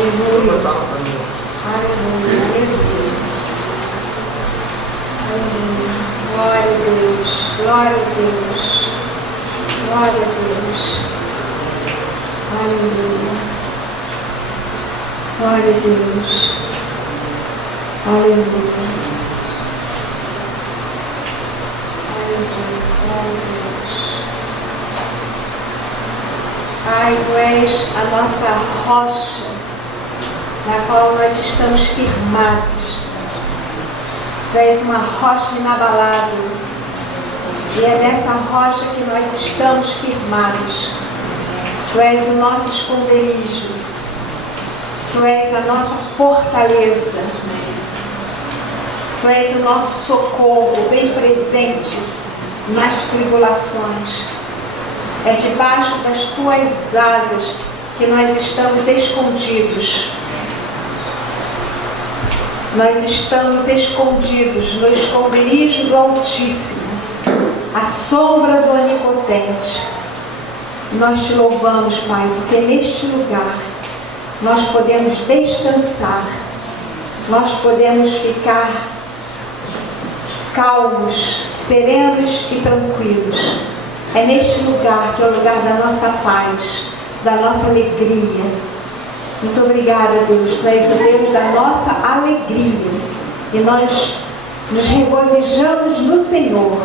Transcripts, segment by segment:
Aleluia. Aleluia. Aleluia. Glória a Deus. Glória a Deus. Glória a Deus. Aleluia. Glória a Deus. Aleluia. Pai, Tu és a nossa rocha, na qual nós estamos firmados. Tu és uma rocha inabalável, e é nessa rocha que nós estamos firmados. Tu és o nosso esconderijo, Tu és a nossa fortaleza, Tu és o nosso socorro bem presente nas tribulações. É debaixo das Tuas asas que nós estamos escondidos. Nós estamos escondidos no esconderijo do Altíssimo, à sombra do Onipotente. Nós Te louvamos, Pai, porque neste lugar nós podemos descansar, nós podemos ficar calmos, serenos e tranquilos. É neste lugar que é o lugar da nossa paz, da nossa alegria. Muito obrigada, Deus. Tu és o Deus da nossa alegria. E nós nos regozijamos no Senhor.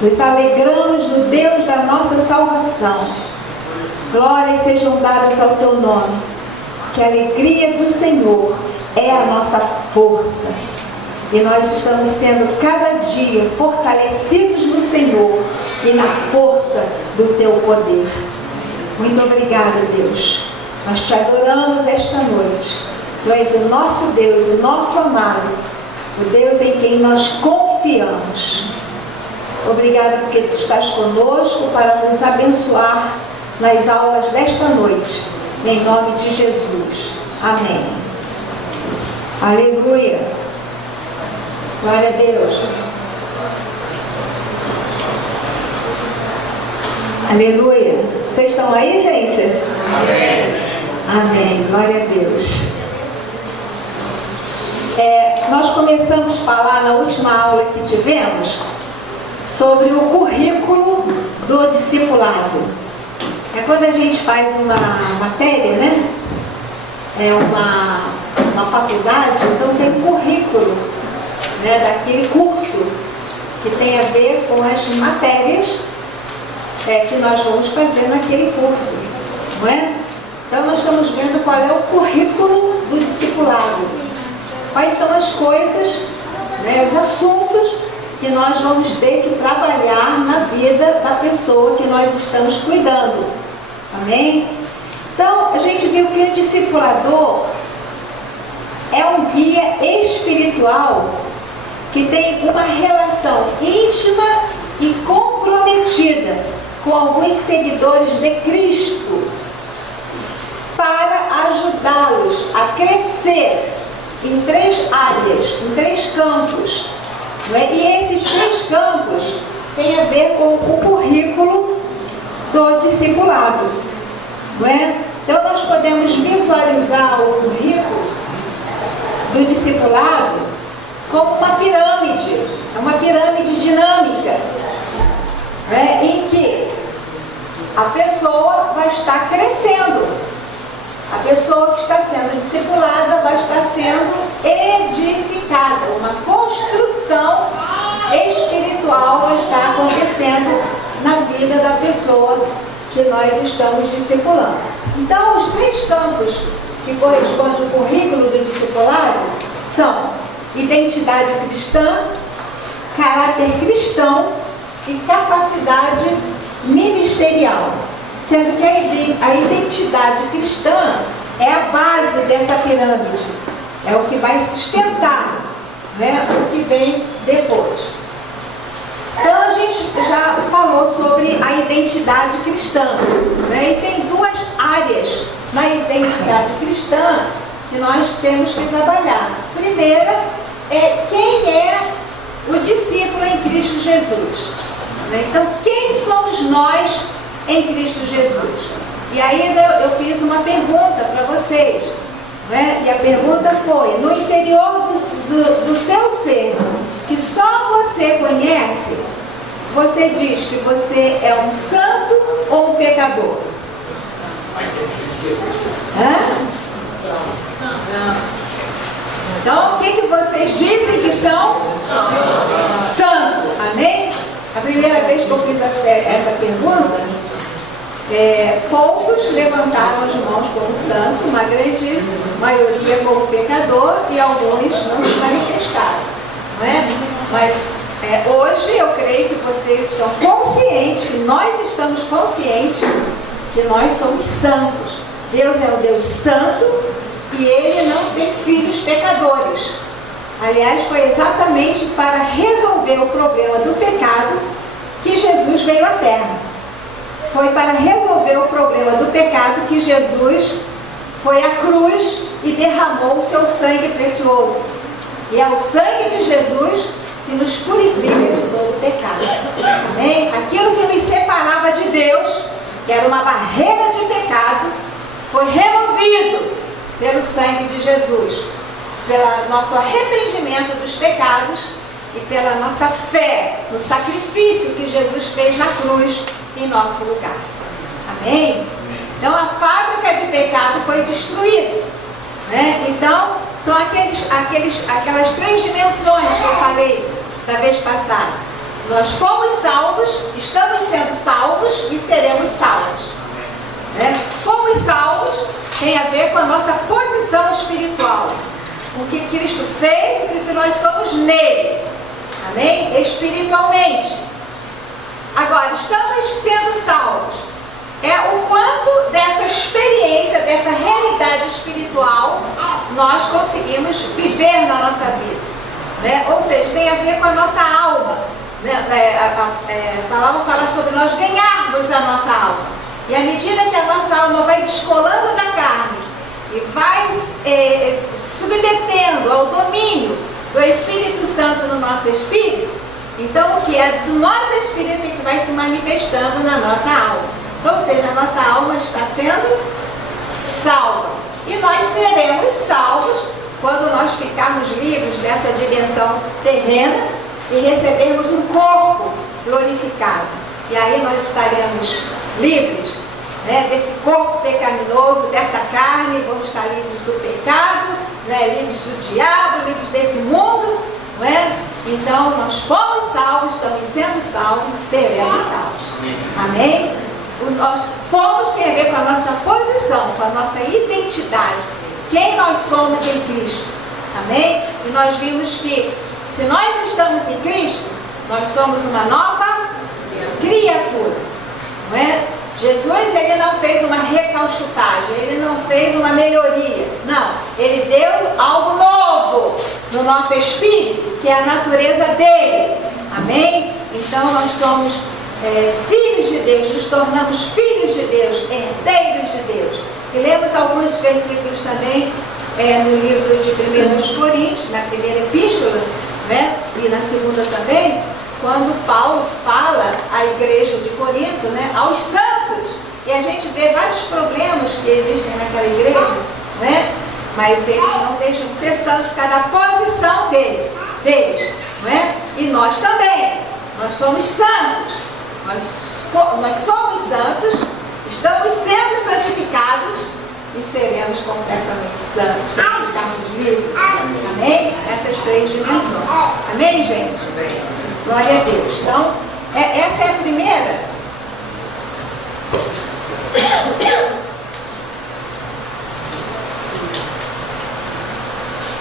Nos alegramos no Deus da nossa salvação. Glórias sejam dadas ao Teu nome. Que a alegria do Senhor é a nossa força. E nós estamos sendo cada dia fortalecidos no Senhor e na força do Teu poder. Muito obrigada, Deus. Nós Te adoramos esta noite. Tu és o nosso Deus, o nosso amado, o Deus em quem nós confiamos. Obrigada porque Tu estás conosco para nos abençoar nas aulas desta noite. Em nome de Jesus. Amém. Aleluia. Glória a Deus. Aleluia. Vocês estão aí, gente? Amém. Amém. Glória a Deus. Nós começamos a falar na última aula que tivemos sobre o currículo do discipulado. É quando a gente faz uma matéria, né? É uma faculdade, então tem um currículo, né, daquele curso que tem a ver com as matérias que nós vamos fazer naquele curso, não é? Então nós estamos vendo qual é o currículo do discipulado, quais são as coisas, né, os assuntos que nós vamos ter que trabalhar na vida da pessoa que nós estamos cuidando, amém? Então a gente viu que o discipulador é um guia espiritual que tem uma relação íntima e comprometida com alguns seguidores de Cristo para ajudá-los a crescer em 3 áreas, em 3 campos. Não é? E esses 3 campos têm a ver com o currículo do discipulado. Não é? Então nós podemos visualizar o currículo do discipulado como uma pirâmide, é uma pirâmide dinâmica, né, em que a pessoa vai estar crescendo, a pessoa que está sendo discipulada vai estar sendo edificada, uma construção espiritual vai estar acontecendo na vida da pessoa que nós estamos discipulando. Então, os 3 campos que correspondem ao currículo do discipulado são identidade cristã, caráter cristão e capacidade ministerial. Sendo que a identidade cristã é a base dessa pirâmide, é o que vai sustentar, né, o que vem depois. Então a gente já falou sobre a identidade cristã, né, e tem 2 áreas na identidade cristã que nós temos que trabalhar. A primeira é quem é o discípulo em Cristo Jesus. Então, quem somos nós em Cristo Jesus? E aí eu fiz uma pergunta para vocês. né? E a pergunta foi: no interior do seu ser, que só você conhece, você diz que você é um santo ou um pecador? Então, o que vocês dizem que são? Santo. Amém? A primeira vez que eu fiz essa pergunta, poucos levantaram as mãos como santo, uma grande maioria como pecador, e alguns não se manifestaram, não é? Mas hoje eu creio que vocês estão conscientes, que nós estamos conscientes que nós somos santos. Deus é um Deus santo e Ele não tem filhos pecadores. Aliás, foi exatamente para resolver o problema do pecado que Jesus veio à Terra. Foi para resolver o problema do pecado que Jesus foi à cruz e derramou o seu sangue precioso. E é o sangue de Jesus que nos purifica de todo pecado. Amém? Aquilo que nos separava de Deus, que era uma barreira de pecado, foi removido pelo sangue de Jesus, pelo nosso arrependimento dos pecados e pela nossa fé no sacrifício que Jesus fez na cruz em nosso lugar. Amém? Então a fábrica de pecado foi destruída, né? Então são aquelas 3 dimensões que eu falei da vez passada. Nós fomos salvos, estamos sendo salvos e seremos salvos, né? Fomos salvos tem a ver com a nossa posição espiritual, com o que Cristo fez e o que nós somos nele. Amém? Espiritualmente. Agora, estamos sendo salvos. O quanto dessa experiência, dessa realidade espiritual, nós conseguimos viver na nossa vida, né? Ou seja, tem a ver com a nossa alma, né? A palavra fala sobre nós ganharmos a nossa alma. E à medida que a nossa alma vai descolando da carne e vai submetendo ao domínio do Espírito Santo no nosso espírito, então o que é do nosso espírito é que vai se manifestando na nossa alma. Então, ou seja, a nossa alma está sendo salva. E nós seremos salvos quando nós ficarmos livres dessa dimensão terrena e recebermos um corpo glorificado. E aí nós estaremos livres, né, desse corpo pecaminoso, dessa carne, vamos estar livres do pecado, né, livres do diabo, livres desse mundo, não é? Então nós fomos salvos, estamos sendo salvos e seremos salvos. Amém? Nós fomos tem a ver com a nossa posição, com a nossa identidade, quem nós somos em Cristo. Amém? E nós vimos que se nós estamos em Cristo, nós somos uma nova criatura, não é? Jesus, ele não fez uma recalchutagem, ele não fez uma melhoria, não, ele deu algo novo no nosso espírito, que é a natureza dele. Amém? Então nós somos filhos de Deus, nos tornamos filhos de Deus, herdeiros de Deus. E lemos alguns versículos também no livro de 1 Coríntios, na primeira epístola, né? E na segunda também, quando Paulo fala à igreja de Corinto, né, aos santos, e a gente vê vários problemas que existem naquela igreja, né, mas eles não deixam de ser santos por causa da posição deles, não é? E nós também, nós somos santos, nós somos santos, estamos sendo santificados e seremos completamente santos, ficarmos livres. Amém? Essas 3 dimensões. Amém, gente? Glória a Deus. Então, essa é a primeira.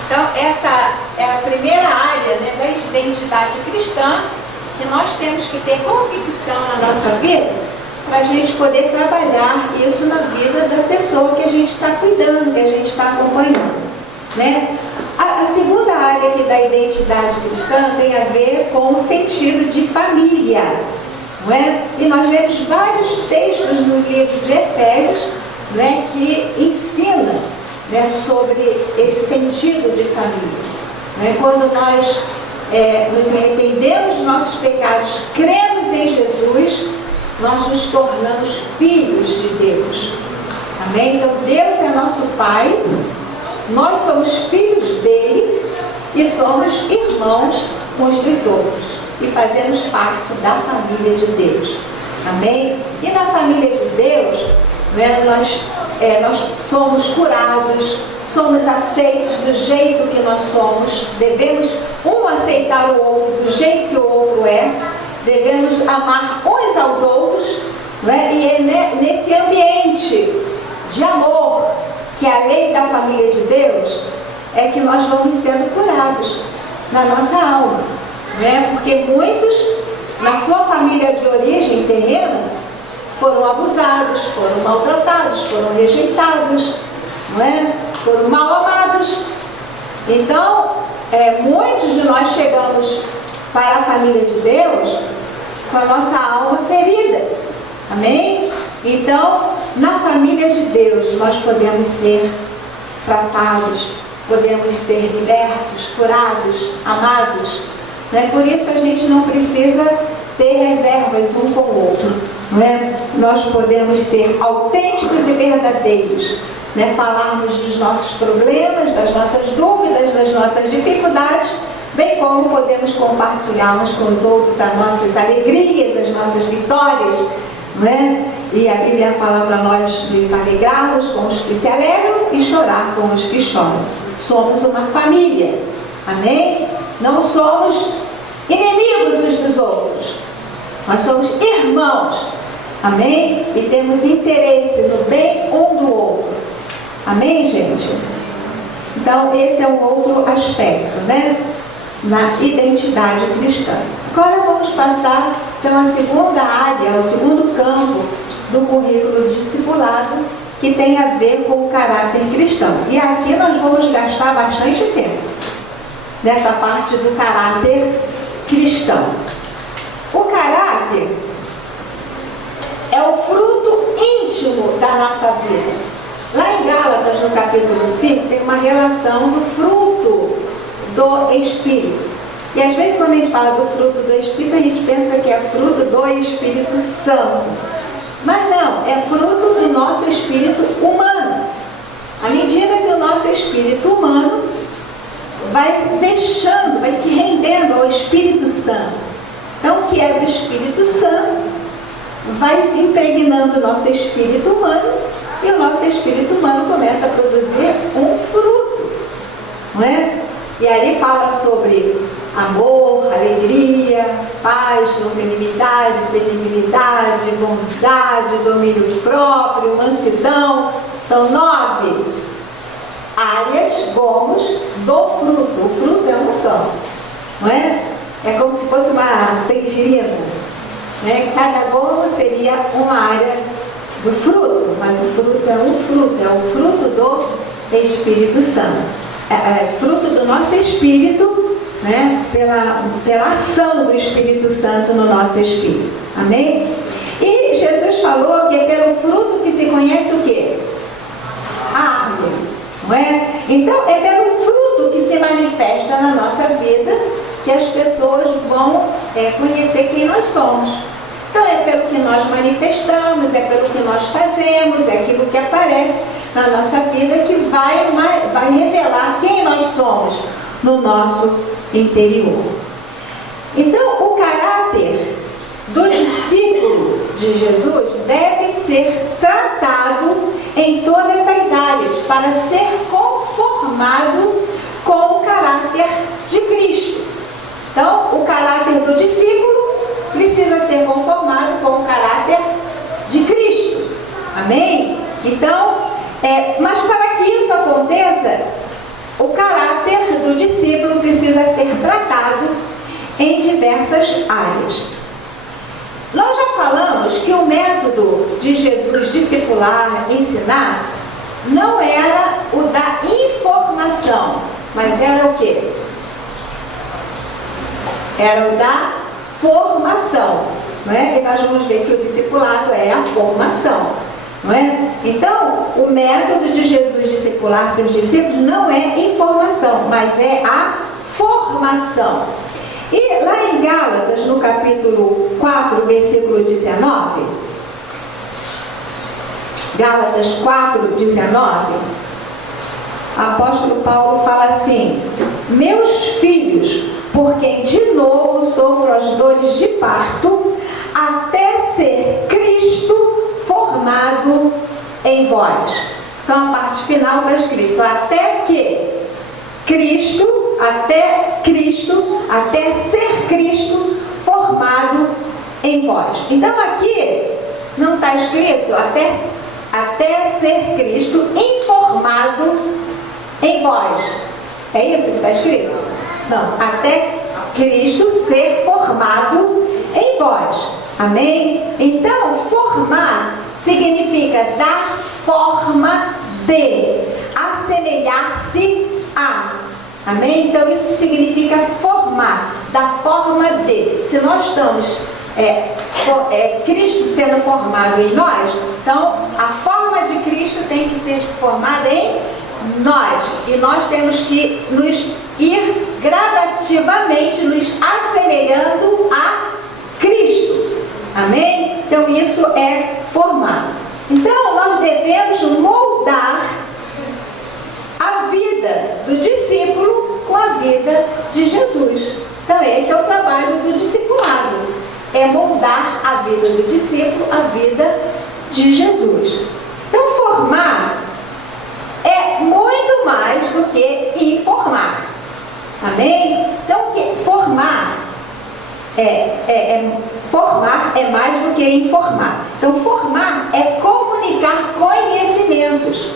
Então, essa é a primeira área, né, da identidade cristã, que nós temos que ter convicção na nossa vida, para a gente poder trabalhar isso na vida da pessoa que a gente está cuidando, que a gente está acompanhando, né? A segunda área aqui da identidade cristã tem a ver com o sentido de família, não é? E nós vemos vários textos no livro de Efésios, né, que ensina, né, sobre esse sentido de família, né? Quando nós nos arrependemos dos nossos pecados, cremos em Jesus, nós nos tornamos filhos de Deus. Amém? Então Deus é nosso Pai nós somos filhos dele e somos irmãos uns dos outros e fazemos parte da família de Deus. Amém? E na família de Deus, né, nós somos curados, somos aceitos do jeito que nós somos, devemos um aceitar o outro do jeito que o outro é, devemos amar uns aos outros, né? E é nesse ambiente de amor, que é a lei da família de Deus, é que nós vamos sendo curados na nossa alma, né? Porque muitos, na sua família de origem terrena, foram abusados, foram maltratados, foram rejeitados, não é? Foram mal amados. Então, muitos de nós chegamos para a família de Deus com a nossa alma ferida. Amém? Então, na família de Deus, nós podemos ser tratados, podemos ser libertos, curados, amados. Não é? Por isso a gente não precisa ter reservas um com o outro. Não é? Nós podemos ser autênticos e verdadeiros, né? Falarmos dos nossos problemas, das nossas dúvidas, das nossas dificuldades, bem como podemos compartilhar uns com os outros as nossas alegrias, as nossas vitórias, não é? E a Bíblia fala para nós nos alegrarmos com os que se alegram e chorar com os que choram. Somos uma família, amém? Não somos inimigos uns dos outros, nós somos irmãos, amém? E temos interesse no bem um do outro, amém, gente? Então, esse é um outro aspecto, né? Na identidade cristã. Agora vamos passar para uma segunda área, o segundo campo do currículo de discipulado, que tem a ver com o caráter cristão. E aqui nós vamos gastar bastante tempo nessa parte do caráter cristão. O caráter é o fruto íntimo da nossa vida. Lá em Gálatas, no capítulo 5, tem uma relação do fruto do Espírito. E às vezes quando a gente fala do fruto do Espírito, a gente pensa que é fruto do Espírito Santo. Mas não, é fruto do nosso espírito humano. À medida que o nosso espírito humano vai deixando, vai se rendendo ao Espírito Santo. Então o que é do Espírito Santo vai se impregnando o nosso espírito humano e o nosso espírito humano começa a produzir um fruto, não é? E aí fala sobre amor, alegria, paz, longanimidade, benignidade, bondade, domínio próprio, mansidão. São 9 áreas, gomos, do fruto. O fruto é um só, não é? É como se fosse uma tangerina, né? Cada gomo seria uma área do fruto, mas o fruto é um fruto, é o fruto do Espírito Santo. É fruto do nosso espírito, né? Pela ação do Espírito Santo no nosso espírito. Amém? E Jesus falou que é pelo fruto que se conhece o quê? A árvore, não é? Então é pelo fruto que se manifesta na nossa vida que as pessoas vão conhecer quem nós somos. Então é pelo que nós manifestamos, é pelo que nós fazemos, é aquilo que aparece na nossa vida que vai revelar quem nós somos no nosso interior. Então, o caráter do discípulo de Jesus deve ser tratado em todas as áreas para ser conformado com o caráter de Cristo. Então, o caráter do discípulo precisa ser conformado com o caráter de Cristo. Amém? Então, mas para que isso aconteça, o caráter do discípulo precisa ser tratado em diversas áreas. Nós já falamos que o método de Jesus discipular, ensinar, não era o da informação, mas era o quê? Era o da formação, não é? E nós vamos ver que o discipulado é a formação, não é? Então, o método de Jesus discipular seus discípulos não é informação, mas é a formação. E lá em Gálatas, no capítulo 4, versículo 19, Gálatas 4, 19, o apóstolo Paulo fala assim: meus filhos, por quem de novo sofro as dores de parto, até ser Cristo formado em vós. Então a parte final está escrito: até ser Cristo formado em vós. Então aqui não está escrito até ser Cristo informado em vós. É isso que está escrito? Não, até Cristo ser formado em vós. Amém? Então, formar significa dar forma de, assemelhar-se a. Amém? Então, isso significa formar, dar forma de. Se nós estamos Cristo sendo formado em nós, então a forma de Cristo tem que ser formada em nós, e nós temos que nos ir gradativamente nos assemelhando a Cristo. Amém? Então isso é formar. Então nós devemos moldar a vida do discípulo com a vida de Jesus. Então esse é o trabalho do discipulado, é moldar a vida do discípulo à vida de Jesus. Então formar é muito mais do que informar. Amém? Então formar formar é mais do que informar. Então formar é comunicar conhecimentos.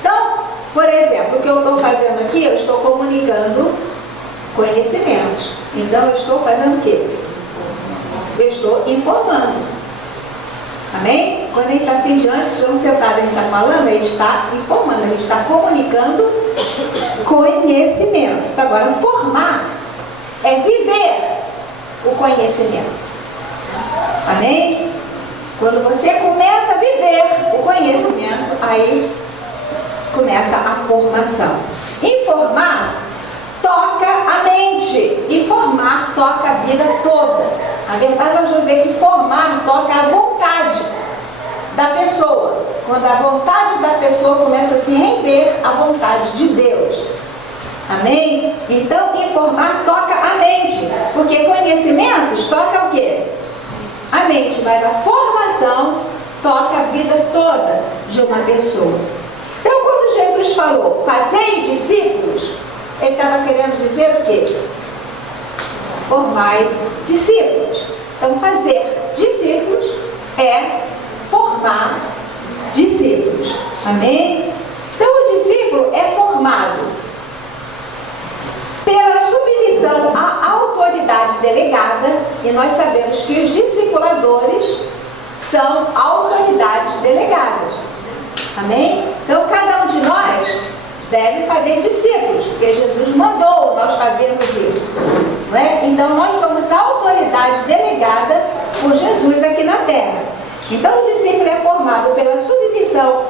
Então, por exemplo, o que eu estou fazendo aqui, eu estou comunicando conhecimentos. Então eu estou fazendo o quê? Eu estou informando. Amém? Quando a gente está assim diante, estamos sentados, a gente está falando, a gente está informando, a gente está comunicando conhecimento. Então, agora, formar é viver o conhecimento. Amém? Quando você começa a viver o conhecimento, aí começa a formação. Informar toca a mente, e formar toca a vida toda. Na verdade, nós vamos ver que formar toca a vontade da pessoa. Quando a vontade da pessoa começa a se render à vontade de Deus. Amém? Então, informar toca a mente. Porque conhecimentos toca o quê? A mente. Mas a formação toca a vida toda de uma pessoa. Então, quando Jesus falou, fazei discípulos, ele estava querendo dizer o quê? Formai discípulos. Então, fazer discípulos é formar discípulos. Amém? Então, o discípulo é formado pela submissão à autoridade delegada, e nós sabemos que os discipuladores são autoridades delegadas. Amém? Então, cada um de nós deve fazer discípulos, porque Jesus mandou nós fazermos isso. Não é? Então, nós somos a autoridade delegada por Jesus aqui na terra. Então, o discípulo é formado pela submissão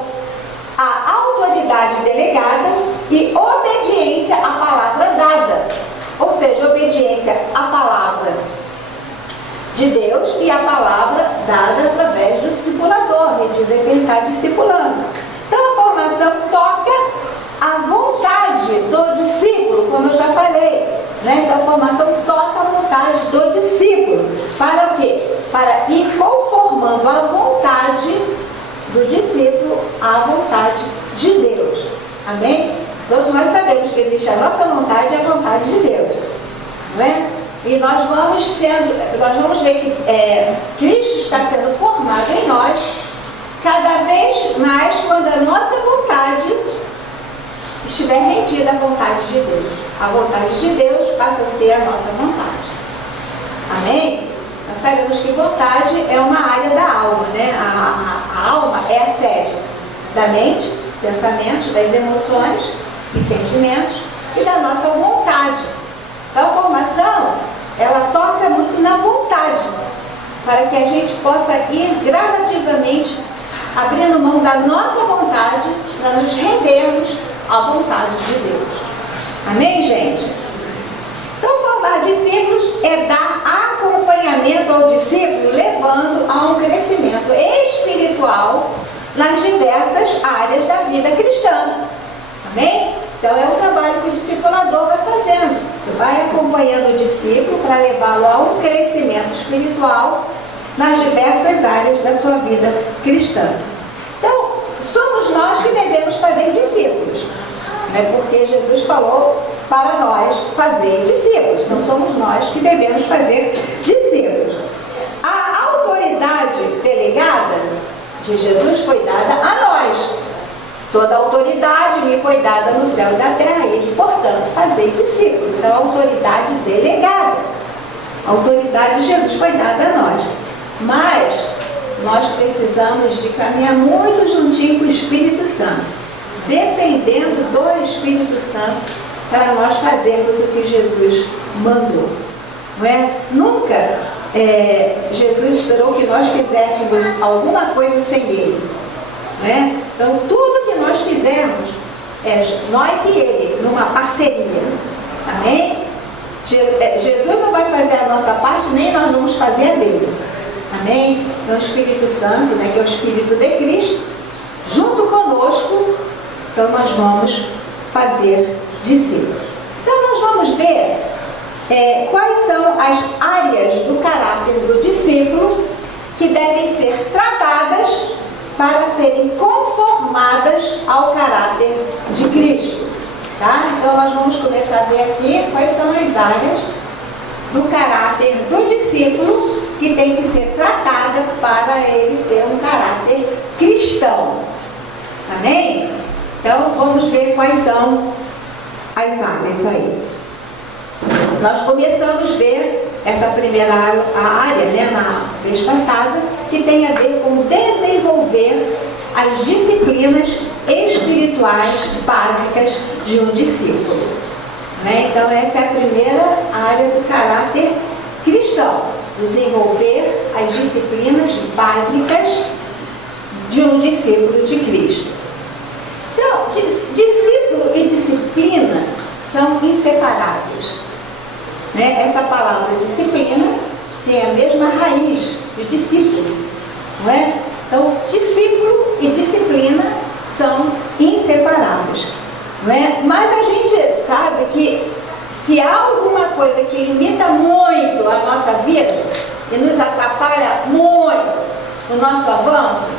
à autoridade delegada e obediência à palavra dada. Ou seja, obediência à palavra de Deus e à palavra dada através do discipulador, à medida que ele está discipulando. Então, a formação toca a vontade do discípulo, como eu já falei. Né? Então, a formação toca a vontade do discípulo. Para o quê? Para ir conformando a vontade do discípulo à vontade de Deus. Amém? Todos nós sabemos que existe a nossa vontade e a vontade de Deus. Não é? E nós vamos ver que Cristo está sendo formado em nós cada vez mais quando a nossa vontade estiver rendida à vontade de Deus. A vontade de Deus passa a ser a nossa vontade. Amém? Nós sabemos que vontade é uma área da alma, né? A alma é a sede da mente, pensamentos, das emoções e sentimentos e da nossa vontade. Então a formação, ela toca muito na vontade, para que a gente possa ir gradativamente abrindo mão da nossa vontade para nos rendermos à vontade de Deus. Amém, gente? Então, formar discípulos é dar acompanhamento ao discípulo, levando a um crescimento espiritual nas diversas áreas da vida cristã. Amém? Então é um trabalho que o discipulador vai fazendo. Você vai acompanhando o discípulo para levá-lo a um crescimento espiritual nas diversas áreas da sua vida cristã. Então, somos nós que devemos fazer discípulos, né? Porque Jesus falou para nós fazer discípulos, não somos nós que devemos fazer discípulos. A autoridade delegada de Jesus foi dada a nós. Toda autoridade me foi dada no céu e na terra, e de, portanto, fazer discípulo. Então, a autoridade delegada. A autoridade de Jesus foi dada a nós. Mas nós precisamos de caminhar muito juntinho com o Espírito Santo, dependendo do Espírito Santo, para nós fazermos o que Jesus mandou. Não é? Nunca Jesus esperou que nós fizéssemos alguma coisa sem Ele. Não é? Então, tudo que nós fizermos é nós e Ele, numa parceria. Amém? Jesus não vai fazer a nossa parte, nem nós vamos fazer a dele. Amém? Então, o Espírito Santo, né, que é o Espírito de Cristo, junto conosco, então nós vamos fazer discípulos. Então, nós vamos ver quais são as áreas do caráter do discípulo que devem ser tratadas para serem conformadas ao caráter de Cristo. Tá? Então, nós vamos começar a ver aqui quais são as áreas do caráter do discípulo que tem que ser tratada para ele ter um caráter cristão. Amém? Então, vamos ver quais são as áreas aí. Nós começamos a ver essa primeira área, né, na vez passada, que tem a ver com desenvolver as disciplinas espirituais básicas de um discípulo. Né? Então, essa é a primeira área do caráter cristão. Desenvolver as disciplinas básicas de um discípulo de Cristo. Então, discípulo e disciplina são inseparáveis. Né? Essa palavra disciplina tem a mesma raiz de discípulo. Não é? Então, discípulo e disciplina são inseparáveis. Não é? Mas a gente sabe que se há alguma coisa que limita muito a nossa vida e nos atrapalha muito o nosso avanço,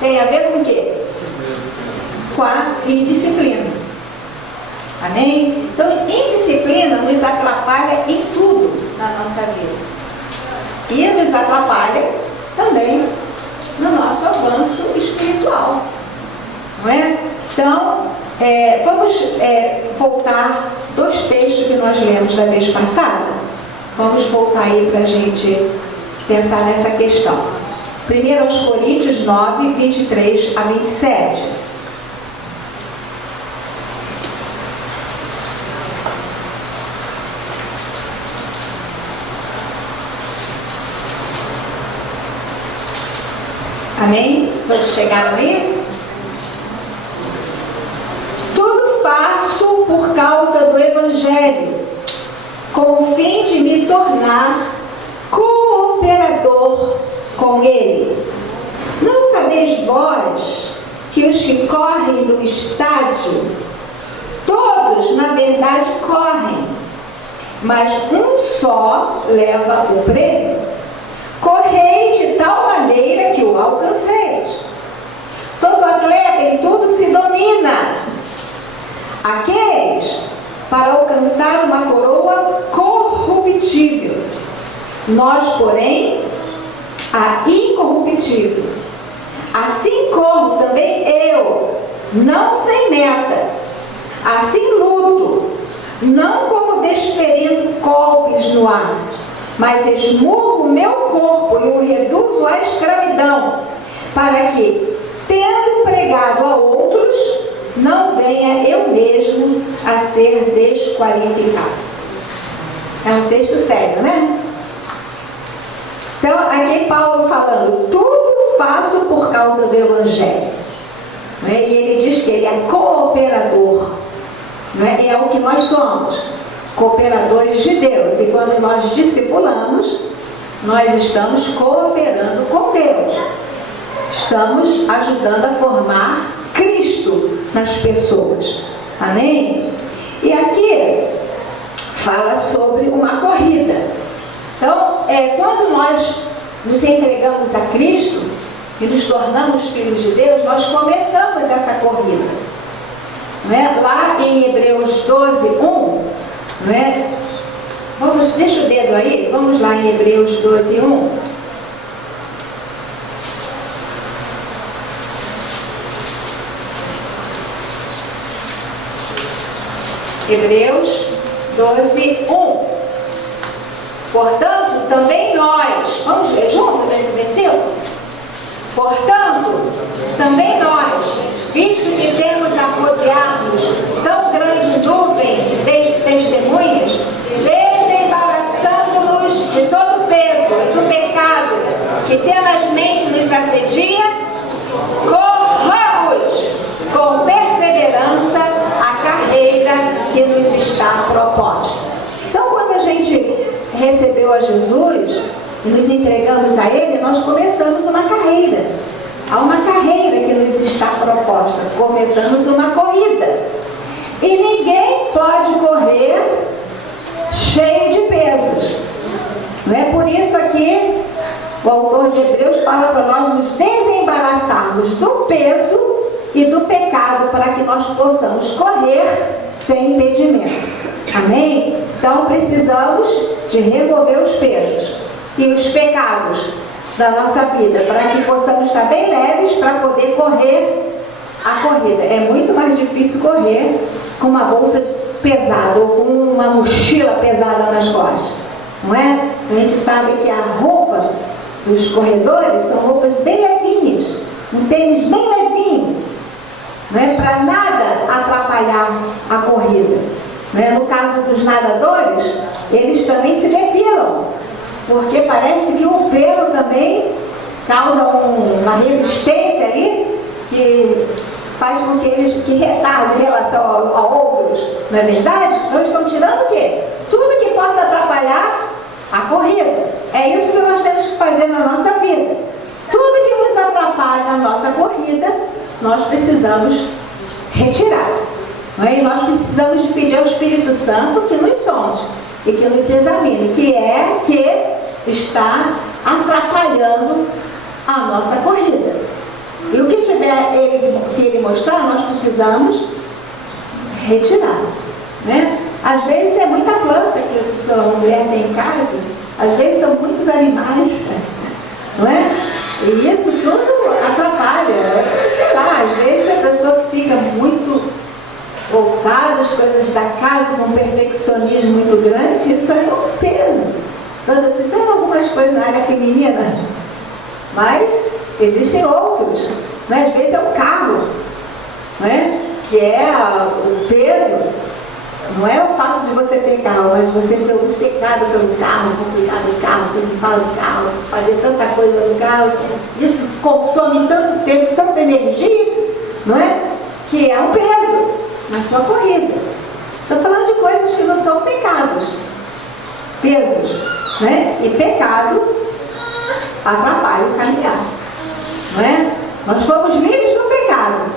tem a ver com o quê? Com a indisciplina. Amém? Então, indisciplina nos atrapalha em tudo na nossa vida. E nos atrapalha também no nosso avanço espiritual. Não é? Então, vamos voltar dos textos que nós lemos da vez passada. Vamos voltar aí para a gente pensar nessa questão. 1 Coríntios 9, 23 a 27. Amém? Todos chegaram aí? Tudo faço por causa do Evangelho, com o fim de me tornar cooperador com ele. Não sabeis vós que os que correm no estádio, todos na verdade correm, mas um só leva o prêmio? Correi de tal maneira que o alcanceis. Todo atleta em tudo se domina. Aqueles para alcançar uma coroa corruptível. Nós, porém, a incorruptível. Assim corro também eu, não sem meta. Assim luto, não como desferindo golpes no ar, mas esmurro o meu corpo e o reduzo à escravidão, para que, tendo pregado a outros, não venha eu mesmo a ser desqualificado. É um texto sério, né? Então, aqui Paulo falando, tudo faço por causa do Evangelho. Né? E ele diz que ele é cooperador. Né? E é o que nós somos, cooperadores de Deus. E quando nós discipulamos, nós estamos cooperando com Deus. Estamos ajudando a formar Cristo nas pessoas. Amém? E aqui fala sobre uma corrida. Então, quando nós nos entregamos a Cristo e nos tornamos filhos de Deus, nós começamos essa corrida. Não é? Lá em Hebreus 12:1, não é? Deixa o dedo aí, vamos lá em Hebreus 12:1. Hebreus 12:1. Portanto, também nós, vamos ler juntos esse versículo? Portanto, também nós, visto que temos a rodear-nos tão grande nuvem de testemunhas, desembaraçando-nos de todo o peso e do pecado que tenazmente nos assedia, corramos com perseverança a carreira que nos está proposta. Então, quando a gente recebeu a Jesus e nos entregamos a Ele, nós começamos uma carreira. Há uma carreira que nos está proposta. Começamos uma corrida. E ninguém pode correr cheio de pesos. Não é por isso aqui o autor de Hebreus fala para nós nos desembaraçarmos do peso e do pecado para que nós possamos correr sem impedimento. Amém? Então precisamos de remover os pesos e os pecados da nossa vida, para que possamos estar bem leves para poder correr a corrida. É muito mais difícil correr com uma bolsa pesada ou com uma mochila pesada nas costas, não é? A gente sabe que a roupa dos corredores são roupas bem levinhas, um tênis bem levinho, não é? Para nada atrapalhar a corrida. Não é? No caso dos nadadores, eles também se depilam, porque parece que o pelo também causa uma resistência ali, que faz com que eles retarde em relação a outros, não é verdade? Então estão tirando o quê? Tudo que possa atrapalhar a corrida. É isso que nós temos que fazer na nossa vida. Tudo que nos atrapalha na nossa corrida, nós precisamos retirar. Não é? E nós precisamos de pedir ao Espírito Santo que nos sonde e que nos examine, que está atrapalhando a nossa corrida. E o que tiver que ele mostrar, nós precisamos retirar. Né? Às vezes é muita planta que a sua mulher tem em casa, às vezes são muitos animais, não é? E isso tudo atrapalha. Sei lá, às vezes a pessoa que fica muito voltada às coisas da casa, com um perfeccionismo muito grande, isso aí é um peso. Estou dizendo algumas coisas na área feminina, mas existem outros. Né? Às vezes é um carro, né? Que é o peso. Não é o fato de você ter carro, mas você ser obcecado pelo carro, por cuidar do carro, por limpar o carro, fazer tanta coisa no carro. Isso consome tanto tempo, tanta energia, não é? Que é um peso na sua corrida. Estou falando de coisas que não são pecados. Pesos, né? E pecado atrapalha o caminhar, não é? Nós fomos livres do pecado,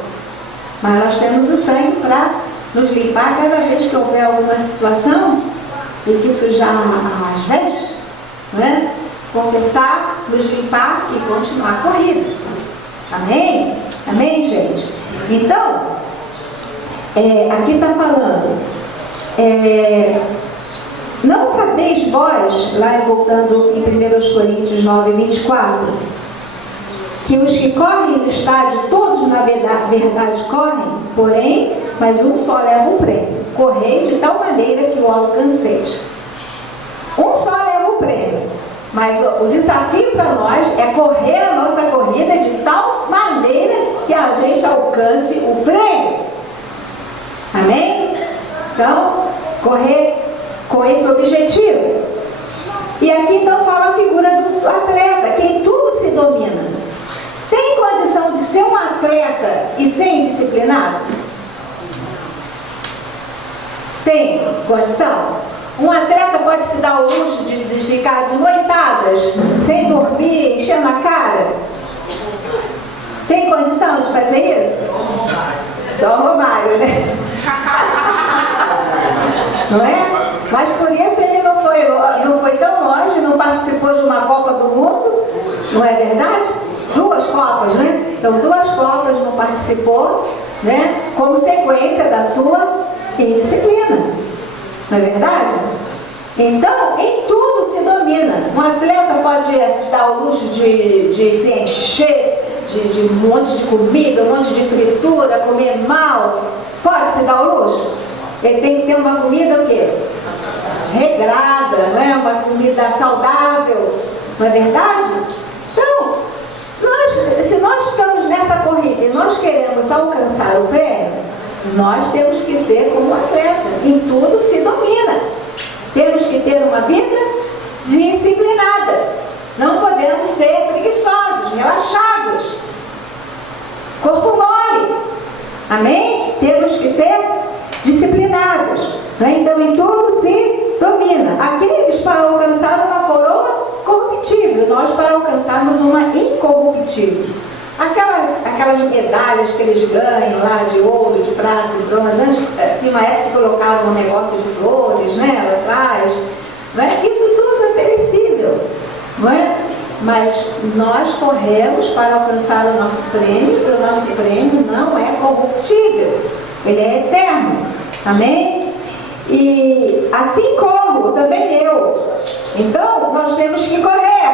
mas nós temos o sangue para nos limpar cada vez que houver alguma situação e que sujar as vestes, não é? Confessar, nos limpar e continuar a corrida. Amém? Amém, gente? Então, aqui está falando, não sabeis vós, lá voltando em 1 Coríntios 9:24, que os que correm no estádio, todos na verdade correm, porém, mas um só leva um prêmio. Correi de tal maneira que o alcanceis. Um só leva um prêmio, mas o desafio para nós é correr a nossa corrida de tal maneira que a gente alcance o prêmio. Amém? Então, correr com esse objetivo. E aqui então fala a figura do atleta, que em tudo se domina. Tem condição de ser um atleta e ser indisciplinado? Tem condição? Um atleta pode se dar o luxo de ficar de noitadas, sem dormir, enchendo a cara? Tem condição de fazer isso? Só o Romário, né? Não é? Mas por isso ele não foi tão longe, não participou de uma Copa do Mundo, não é verdade? 2 Copas, né? Então 2 Copas não participou, né? Como sequência da sua indisciplina, não é verdade? Então, em tudo se domina. Um atleta pode se dar o luxo de se encher de um monte de comida, um monte de fritura, comer mal. Pode se dar o luxo? Ele tem que ter uma comida o quê? Regrada, né? Uma comida saudável, não é verdade? Então, se nós estamos nessa corrida e nós queremos alcançar o prêmio, nós temos que ser como atleta. Em tudo se domina. Temos que ter uma vida disciplinada. Não podemos ser preguiçosos, relaxados, corpo mole. Amém? Temos que ser disciplinados, né? Então em tudo se domina. Aqueles para alcançar uma coroa corruptível, nós para alcançarmos uma incorruptível. Aquelas medalhas que eles ganham lá de ouro, de prata, de bronze, antes, tinha uma época que colocavam um negócio de flores, né, lá atrás, não é? Isso tudo é perecível, não é? Mas nós corremos para alcançar o nosso prêmio, e o nosso prêmio não é corruptível, ele é eterno, amém? E assim corro, também eu. Então, nós temos que correr,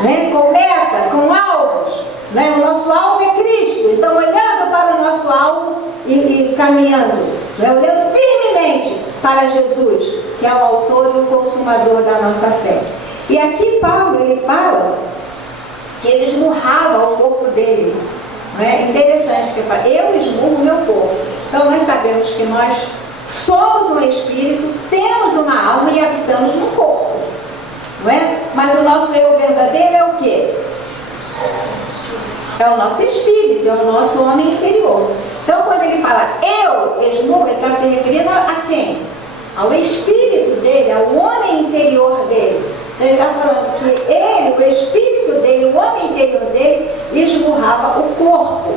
né, com meta, com alvos, né? O nosso alvo é Cristo, então olhando para o nosso alvo e caminhando, né? Olhando firmemente para Jesus, que é o autor e o consumador da nossa fé. E aqui Paulo, ele fala que ele esmurrava o corpo dele, não é? Interessante que ele fala, eu esmurro o meu corpo. Então nós sabemos que nós somos um espírito, temos uma alma e habitamos no corpo, não é? Mas o nosso eu verdadeiro é o quê? É o nosso espírito, é o nosso homem interior. Então quando ele fala eu esmurro, ele está se referindo a quem? Ao espírito dele, ao homem interior dele. Então ele está falando que ele, o espírito dele, o homem interior dele, esmurrava o corpo,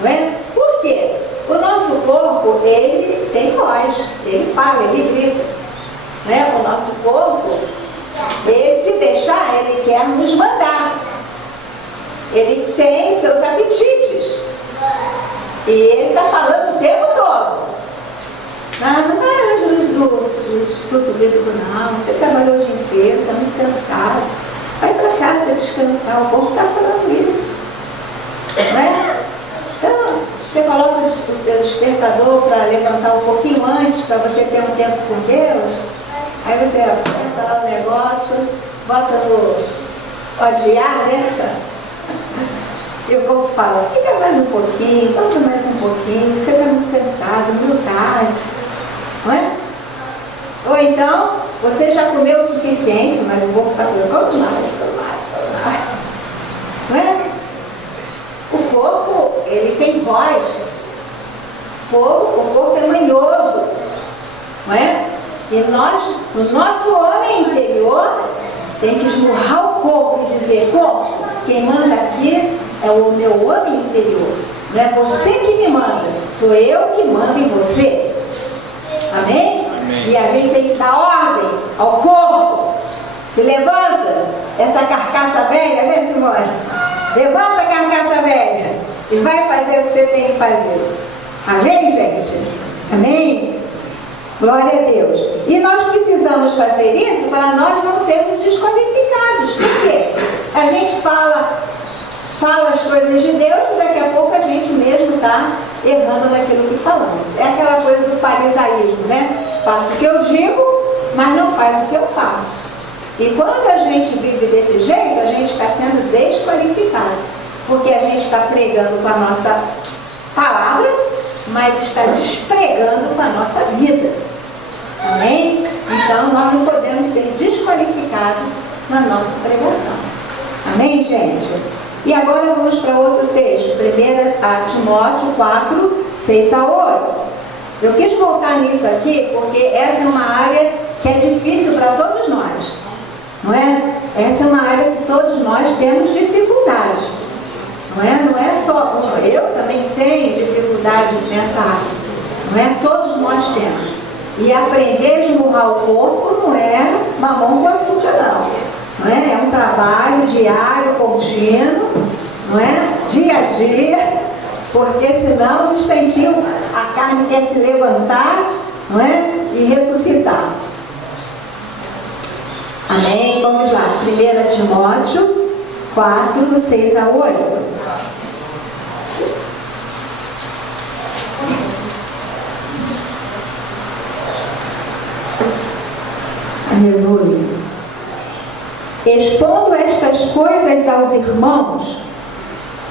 não é? Por quê? O nosso corpo, ele tem voz, ele fala, ele grita, né? O nosso corpo, ele se deixar, ele quer nos mandar. Ele tem seus apetites. E ele está falando o tempo todo. Não vai hoje no estudo bíblico, não. Você trabalhou o dia inteiro, está muito cansado. Vai para casa descansar. O povo está falando isso. Não é? Então, você coloca o teu despertador para levantar um pouquinho antes, para você ter um tempo com Deus. Aí você aperta lá o negócio, bota no odiar, né? E o povo fala, fica mais um pouquinho, toma mais um pouquinho, você está muito cansado, muito tarde, não é? Ou então, você já comeu o suficiente, mas o povo está falando, come mais, não é? O corpo, ele tem voz, o corpo é manhoso, não é? E nós, o nosso homem interior, tem que esmurrar o corpo e dizer, corpo, quem manda aqui é o meu homem interior. Não é você que me manda, sou eu que mando em você. Amém? Amém. E a gente tem que dar ordem ao corpo. Se levanta essa carcaça velha, né, Simone? Levanta a carcaça velha e vai fazer o que você tem que fazer. Amém, gente? Amém? Glória a Deus. E nós precisamos fazer isso para nós não sermos desqualificados. Por quê? A gente fala as coisas de Deus e daqui a pouco a gente mesmo está errando naquilo que falamos. É aquela coisa do farisaísmo, né? Faço o que eu digo, mas não faz o que eu faço. E quando a gente vive desse jeito, a gente está sendo desqualificado. Porque a gente está pregando com a nossa palavra, mas está despregando com a nossa vida. Amém? Então nós não podemos ser desqualificados na nossa pregação. Amém, gente? E agora vamos para outro texto, 1 Timóteo 4, 6 a 8. Eu quis voltar nisso aqui porque essa é uma área que é difícil para todos nós, não é? Essa é uma área que todos nós temos dificuldade, não é? Não é só eu também tenho dificuldade nessa área, Não é? Todos nós temos. E aprender a esmurrar o corpo não é mamão com açúcar, não é? É um trabalho diário, contínuo, não é? Dia a dia, porque senão, no instantinho, a carne quer se levantar, não é? E ressuscitar. Amém? Vamos lá. 1 Timóteo 4, 6 a 8. Aleluia. Expondo estas coisas aos irmãos,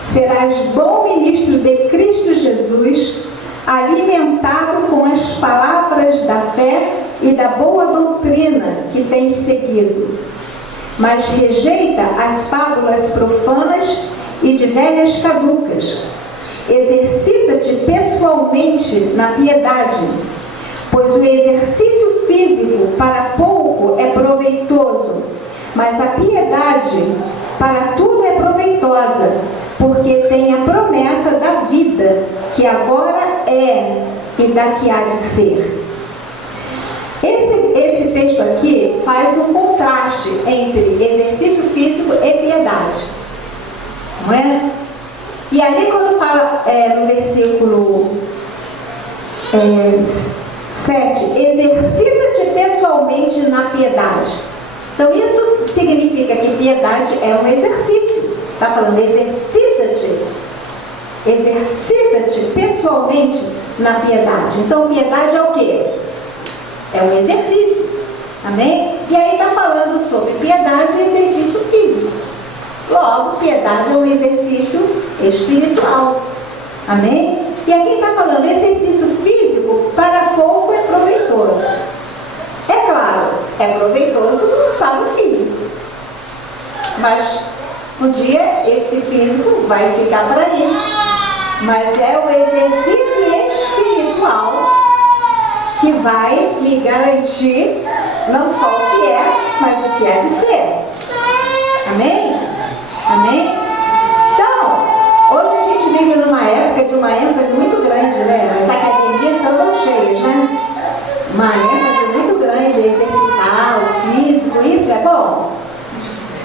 serás bom ministro de Cristo Jesus, alimentado com as palavras da fé e da boa doutrina que tens seguido. Mas rejeita as fábulas profanas e de velhas caducas. Exercita-te pessoalmente na piedade, pois o exercício físico para pouco é proveitoso, mas a piedade para tudo é proveitosa, porque tem a promessa da vida, que agora é e da que há de ser. Esse texto aqui faz um contraste entre exercício físico e piedade, não é? E ali quando fala no versículo 7, exercita-te pessoalmente na piedade. Então isso significa que piedade é um exercício. Está falando, exercita-te pessoalmente na piedade. Então piedade é o quê? É um exercício. Amém? E aí está falando sobre piedade e exercício físico. Logo, piedade é um exercício espiritual. Amém? E aqui está falando, exercício físico para pouco é proveitoso. É claro, é proveitoso para o físico. Mas um dia esse físico vai ficar para aí. Mas é o exercício espiritual que vai lhe garantir não só o que é, mas o que é de ser. Amém? Amém? Então, hoje a gente vive numa época de uma ênfase muito grande, né? As academias são cheias, né? Uma ênfase muito grande, exercitar o físico, isso é bom?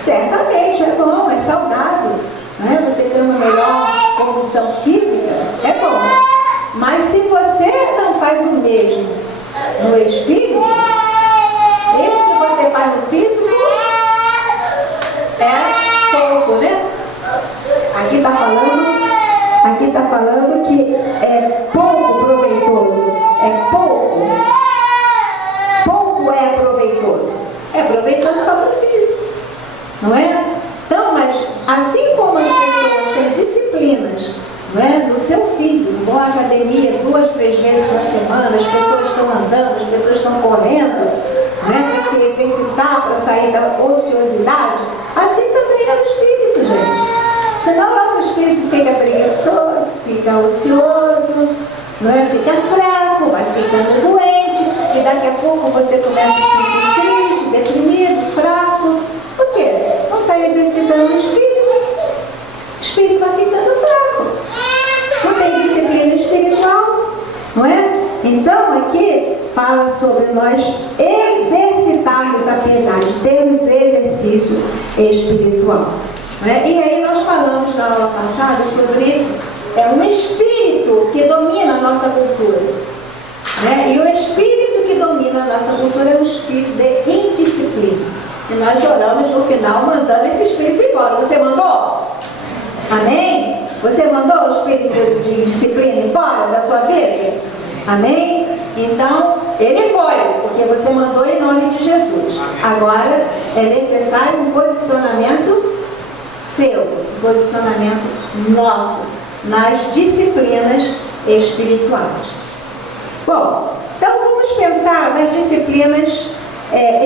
Certamente é bom, é saudável, né? Você ter uma melhor condição física, é bom. Mas se você não faz o mesmo no espírito, isso que você faz no físico é pouco, né? Aqui está falando que é pouco proveitoso. É pouco. Pouco é proveitoso. É proveitoso só para o físico, não é? Então, mas assim como as pessoas têm disciplinas, não é, no seu físico, vão à academia 2, 3 vezes na semana, as pessoas estão andando, as pessoas estão correndo, né, para se exercitar, para sair da ociosidade, assim também é o espírito, gente. Senão o nosso espírito fica preguiçoso, fica ocioso, não é? Fica fraco, vai ficando doente, e daqui a pouco você começa a se sentir triste, deprimido, fraco. Por quê? Não está exercitando o espírito. O espírito vai ficando fraco. Não tem disciplina espiritual, não é? Então aqui fala sobre nós exercitarmos a piedade, termos exercício espiritual. Não é? E aí nós falamos na aula passada sobre um espírito que domina a nossa cultura. Né? E o espírito que domina a nossa cultura é um espírito de indisciplina. E nós oramos no final mandando esse espírito embora. Você mandou? Amém? Você mandou o espírito de indisciplina embora da sua vida? Amém? Então, ele foi, porque você mandou em nome de Jesus. Agora é necessário um posicionamento seu, um posicionamento nosso nas disciplinas espirituais. Bom, então vamos pensar nas disciplinas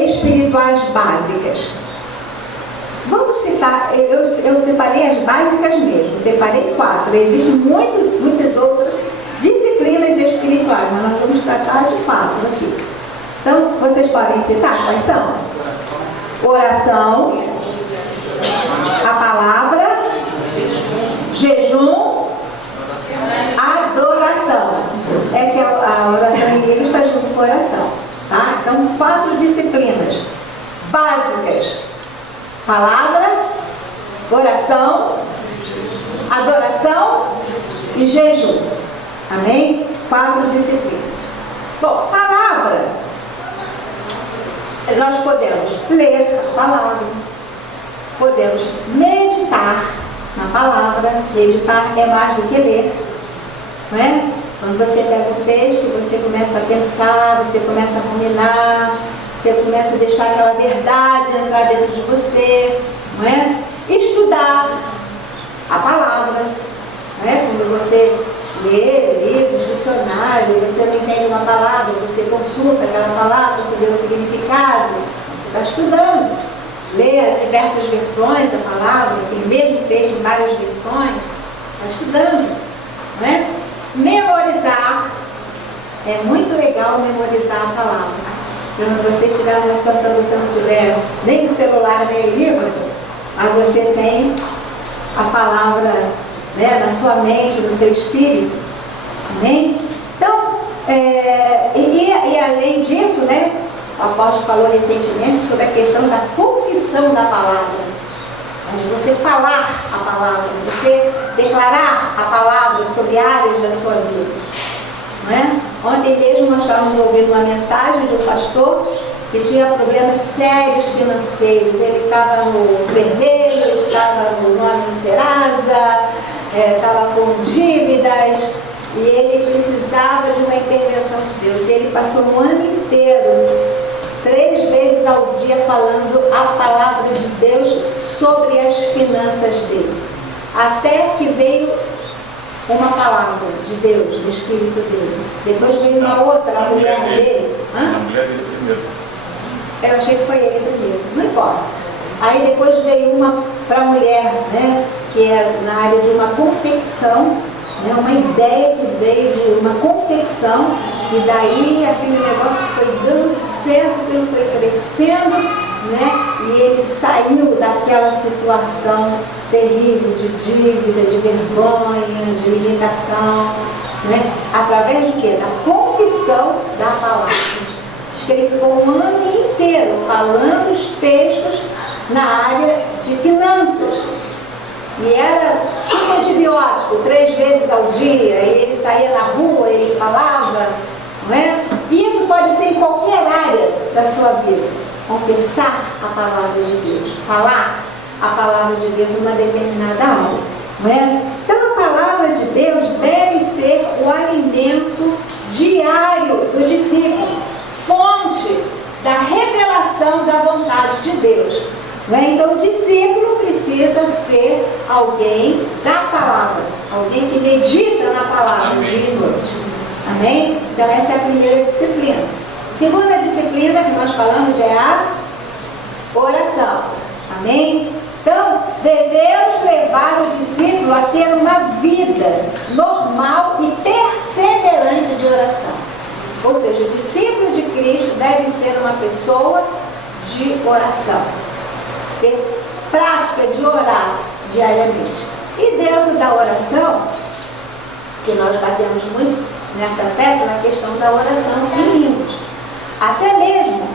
espirituais básicas. Vamos citar, eu separei as básicas mesmo, separei 4. Existem muitas outras disciplinas espirituais, mas nós vamos tratar de 4 aqui. Então, vocês podem citar quais são? Oração, a palavra, jejum, adoração. Essa é a oração em línguas está junto com a oração. Tá? Então, 4 disciplinas básicas: palavra, oração, adoração e jejum. Amém? 4 disciplinas. Bom, palavra. Nós podemos ler a palavra, podemos meditar na palavra. Meditar é mais do que ler, não é? Quando você pega o texto, você começa a pensar, você começa a ruminar, você começa a deixar aquela verdade entrar dentro de você, não é? Estudar a palavra, não é? Quando você lê livros, dicionário, você não entende uma palavra, você consulta aquela palavra, você vê o significado, você está estudando. Lê diversas versões a palavra, tem o mesmo texto em várias versões, está estudando, não é? Memorizar. É muito legal memorizar a palavra. Quando você estiver numa situação que você não tiver nem o celular, nem o livro, mas você tem a palavra, né, na sua mente, no seu espírito. Amém? Então, e além disso, né, o apóstolo falou recentemente sobre a questão da confissão da palavra. De você falar a palavra, você declarar a palavra sobre áreas da sua vida. Não é? Ontem mesmo nós estávamos ouvindo uma mensagem de um pastor que tinha problemas sérios financeiros. Ele estava no vermelho, estava no nome do Serasa, estava com dívidas e ele precisava de uma intervenção de Deus. E ele passou um ano inteiro, 3 vezes ao dia, falando a palavra de Deus sobre as finanças dele. Até que veio uma palavra de Deus, do Espírito dele. Depois veio uma outra, a mulher dele. A mulher dele primeiro. Eu achei que foi ele primeiro, não importa. Aí depois veio uma para a mulher, né, que é na área de uma confecção, né, uma ideia que veio de uma confecção, e daí aquele negócio foi dando certo, ele foi crescendo, né, e ele saiu daquela situação terrível de dívida, de vergonha, de limitação, né, através de quê? Da confissão da palavra. Acho que ele ficou um ano inteiro falando os textos na área de finanças. E era tipo antibiótico, 3 vezes ao dia, e ele saía na rua, ele falava, não é? E isso pode ser em qualquer área da sua vida. Confessar a palavra de Deus, falar a palavra de Deus em uma determinada área, não é? Então a palavra de Deus deve ser o alimento diário do discípulo, fonte da revelação da vontade de Deus. Então o discípulo precisa ser alguém da palavra, alguém que medita na palavra dia e noite. Amém? Então essa é a primeira disciplina. Segunda disciplina que nós falamos é a oração. Amém? Então devemos levar o discípulo a ter uma vida normal e perseverante de oração. Ou seja, o discípulo de Cristo deve ser uma pessoa de oração, ter prática de orar diariamente. E dentro da oração, que nós batemos muito nessa tecla, na questão da oração em línguas. Até mesmo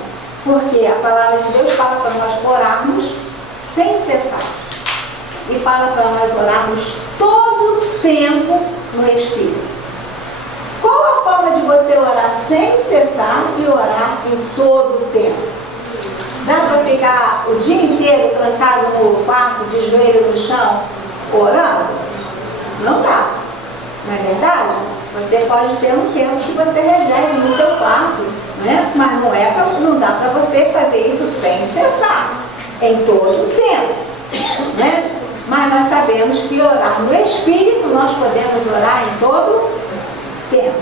porque a palavra de Deus fala para nós orarmos sem cessar. E fala para nós orarmos todo o tempo no Espírito. Qual a forma de você orar sem cessar e orar em todo o tempo? Dá para ficar o dia inteiro trancado no quarto, de joelho no chão, orando? Não dá. Não é verdade? Você pode ter um tempo que você reserve no seu quarto, né? Mas não dá para você fazer isso sem cessar, em todo o tempo, né? Mas nós sabemos que orar no Espírito, nós podemos orar em todo o tempo.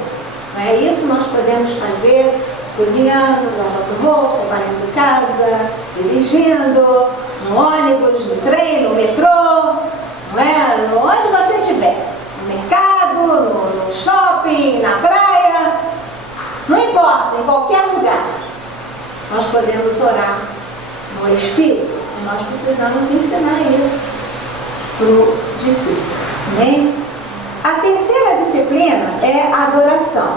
Não é isso? Nós podemos fazer cozinhando, lavando roupa, varrendo casa, dirigindo, no ônibus, no trem, no metrô, não é? Onde você estiver, no mercado, no shopping, na praia, não importa, em qualquer lugar, nós podemos orar no Espírito. E nós precisamos ensinar isso para o discípulo. Amém? A terceira disciplina é a adoração.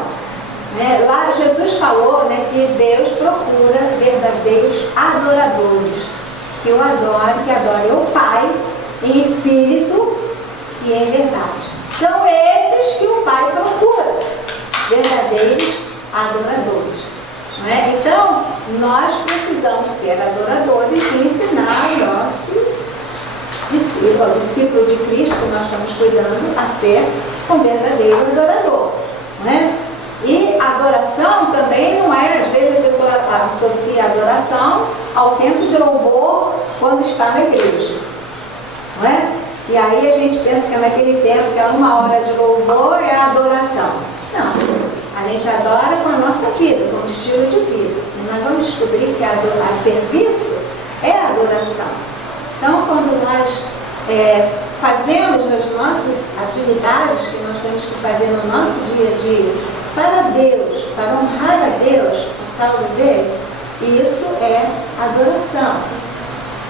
Né? Lá Jesus falou, né, que Deus procura verdadeiros adoradores, que o adorem, que adorem o Pai em espírito e em verdade. São esses que o Pai procura, verdadeiros adoradores. Né? Então, nós precisamos ser adoradores e ensinar o nosso discípulo, o discípulo de Cristo que nós estamos cuidando, a ser um verdadeiro adorador. Né? E adoração também não é, às vezes a pessoa associa a adoração ao tempo de louvor quando está na igreja. Não é? E aí a gente pensa que é naquele tempo, que é uma hora de louvor, é a adoração. Não, a gente adora com a nossa vida, com o estilo de vida. E nós vamos descobrir que a serviço é a adoração. Então, quando nós fazemos nas nossas atividades que nós temos que fazer no nosso dia a dia, para Deus, para honrar a Deus, por causa dele, isso é adoração.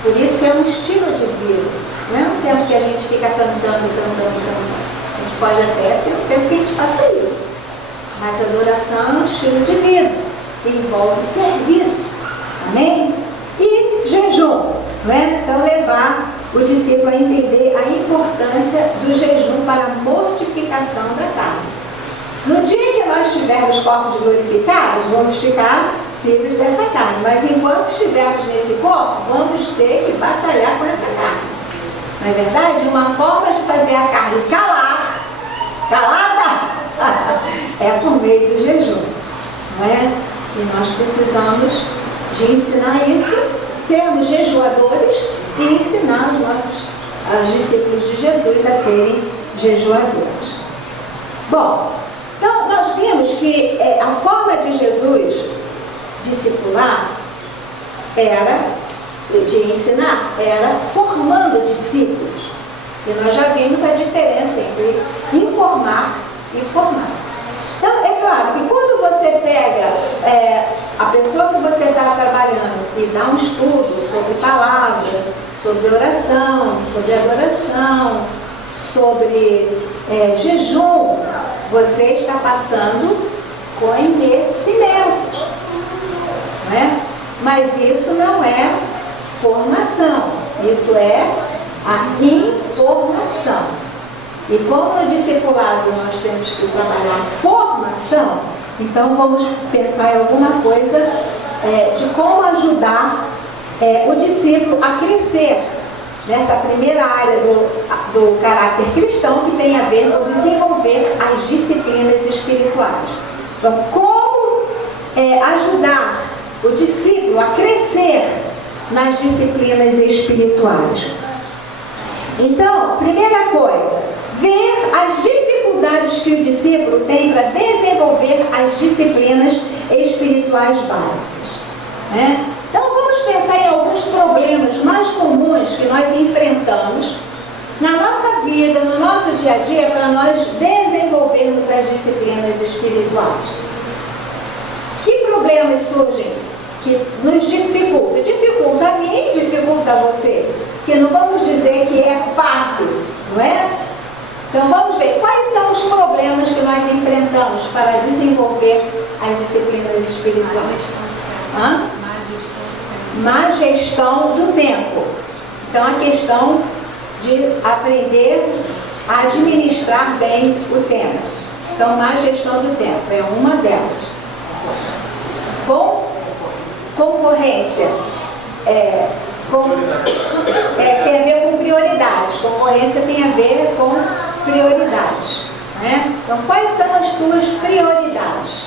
Por isso que é um estilo de vida. Não é um tempo que a gente fica cantando. A gente pode até ter um tempo que a gente faça isso. Mas a adoração é um estilo de vida. E envolve serviço. Amém? E jejum. Não é? Então levar o discípulo a entender a importância do jejum para a mortificação da carne. No dia que nós tivermos corpos glorificados, vamos ficar livres dessa carne. Mas enquanto estivermos nesse corpo, vamos ter que batalhar com essa carne. Não é verdade? Uma forma de fazer a carne calada, é por meio do jejum. Não é? E nós precisamos de ensinar isso, sermos jejuadores e ensinar os nossos discípulos de Jesus a serem jejuadores. Bom, então nós vimos que a forma de Jesus discipular de ensinar era formando discípulos. E nós já vimos a diferença entre informar e formar. Então, é claro que quando você pega a pessoa que você está trabalhando e dá um estudo sobre palavra, sobre oração, sobre adoração, sobre jejum, você está passando conhecimentos. Não é? Mas isso não é formação, isso é a informação. E como no discipulado nós temos que trabalhar formação, então vamos pensar em alguma coisa de como ajudar o discípulo a crescer nessa primeira área do caráter cristão, que tem a ver com desenvolver as disciplinas espirituais. Então, como ajudar o discípulo a crescer nas disciplinas espirituais? Então, primeira coisa, ver as dificuldades que o discípulo tem para desenvolver as disciplinas espirituais básicas. Né? Então, vamos pensar em alguns problemas mais comuns que nós enfrentamos na nossa vida, no nosso dia a dia, para nós desenvolvermos as disciplinas espirituais. Que problemas surgem que nos dificulta? Dificulta a mim, dificulta a você. Porque não vamos dizer que é fácil, não é? Então vamos ver quais são os problemas que nós enfrentamos para desenvolver as disciplinas espirituais. Má gestão do tempo. Então a questão de aprender a administrar bem o tempo. Então má gestão do tempo é uma delas. Concorrência tem a ver com prioridades. Concorrência tem a ver com prioridades. Né? Então, quais são as tuas prioridades?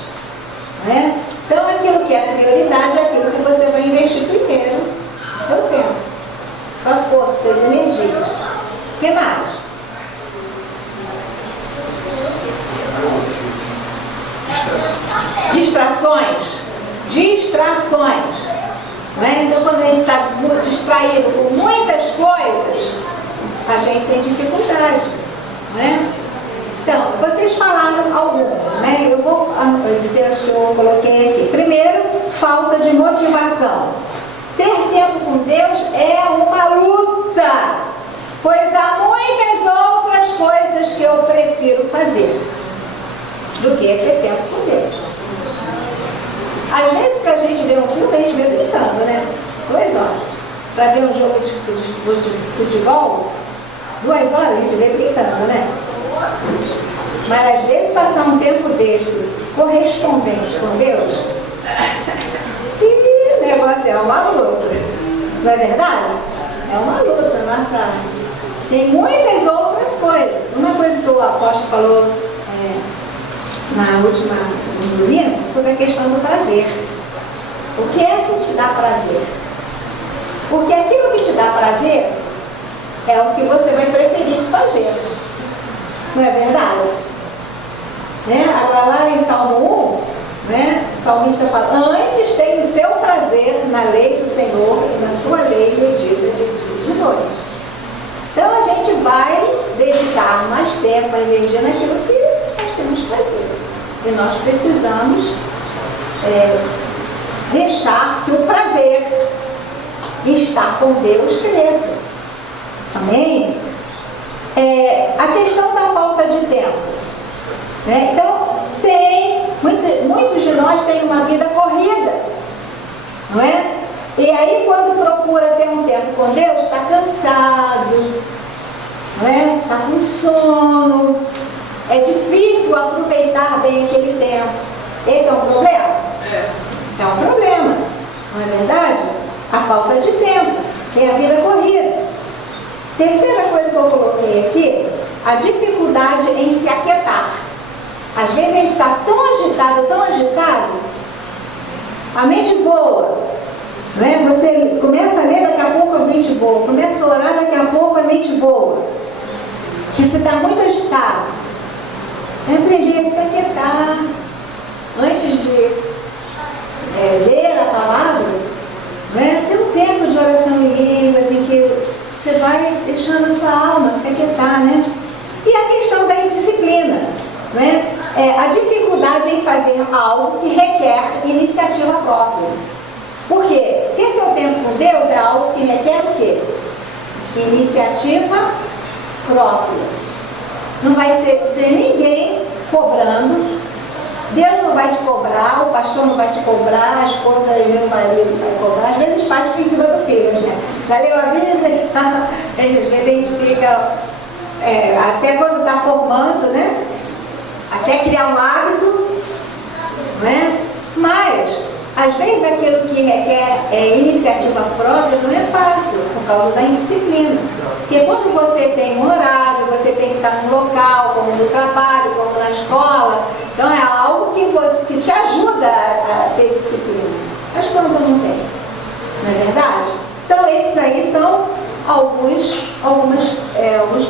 Né? Então, aquilo que é prioridade é aquilo que você vai investir primeiro, o seu tempo, sua força, suas energias. O que mais? Distrações. Né? Então, quando a gente está distraído com muitas coisas, a gente tem dificuldade. Né? Então, vocês falaram algumas, né? Eu vou dizer as que eu coloquei aqui. Primeiro, falta de motivação. Ter tempo com Deus é uma luta, pois há muitas outras coisas que eu prefiro fazer do que ter tempo com Deus. pra gente ver um filme, a gente vê brincando, né? 2 horas. Para ver um jogo de futebol, 2 horas a gente vê brincando, né? Mas às vezes passar um tempo desse correspondente com Deus, e o negócio é uma luta. Não é verdade? É uma luta, nossa. Tem muitas outras coisas. Uma coisa que o apóstolo falou no domingo, sobre a questão do prazer. O que é que te dá prazer? Porque aquilo que te dá prazer é o que você vai preferir fazer. Não é verdade? Né? Agora lá em Salmo 1, né, o salmista fala: antes tem o seu prazer na lei do Senhor e na sua lei medida de noite. Então a gente vai dedicar mais tempo, mais energia naquilo que nós temos que fazer. E nós precisamos deixar que o prazer em estar com Deus cresça. Amém? A questão da falta de tempo. Né? Então, muitos de nós têm uma vida corrida. Não é? E aí, quando procura ter um tempo com Deus, está cansado, não é? Está com sono. É difícil aproveitar bem aquele tempo. Esse é um problema? É um problema. Não é verdade? A falta de tempo. Tem a vida corrida. Terceira coisa que eu coloquei aqui, a dificuldade em se aquietar. Às vezes a gente está tão agitado, a mente voa. Não é? Você começa a ler, daqui a pouco a mente voa. Começa a orar, daqui a pouco a mente voa. Porque você está muito agitado. Aprender a se aquietar. Antes de ler a palavra, né? Tem um tempo de oração em línguas em que você vai deixando a sua alma se aquietar, né? E a questão da indisciplina, né? A dificuldade em fazer algo que requer iniciativa própria. Por quê? Ter seu tempo com Deus é algo que requer o quê? Iniciativa própria. Não vai ter ninguém cobrando. Deus não vai te cobrar, o pastor não vai te cobrar, a esposa e meu marido vai cobrar. Às vezes os pais ficam em cima do filho, né? Valeu a Bíblia? Às vezes a gente fica, até quando está formando, né? Até criar um hábito, né? Mas, às vezes aquilo que requer iniciativa própria não é fácil, por causa da indisciplina. Porque quando você tem um horário, você tem que estar no local, como no trabalho, como na escola, então é algo que te ajuda a ter disciplina. Mas quando não tem, não é verdade? Então esses aí são alguns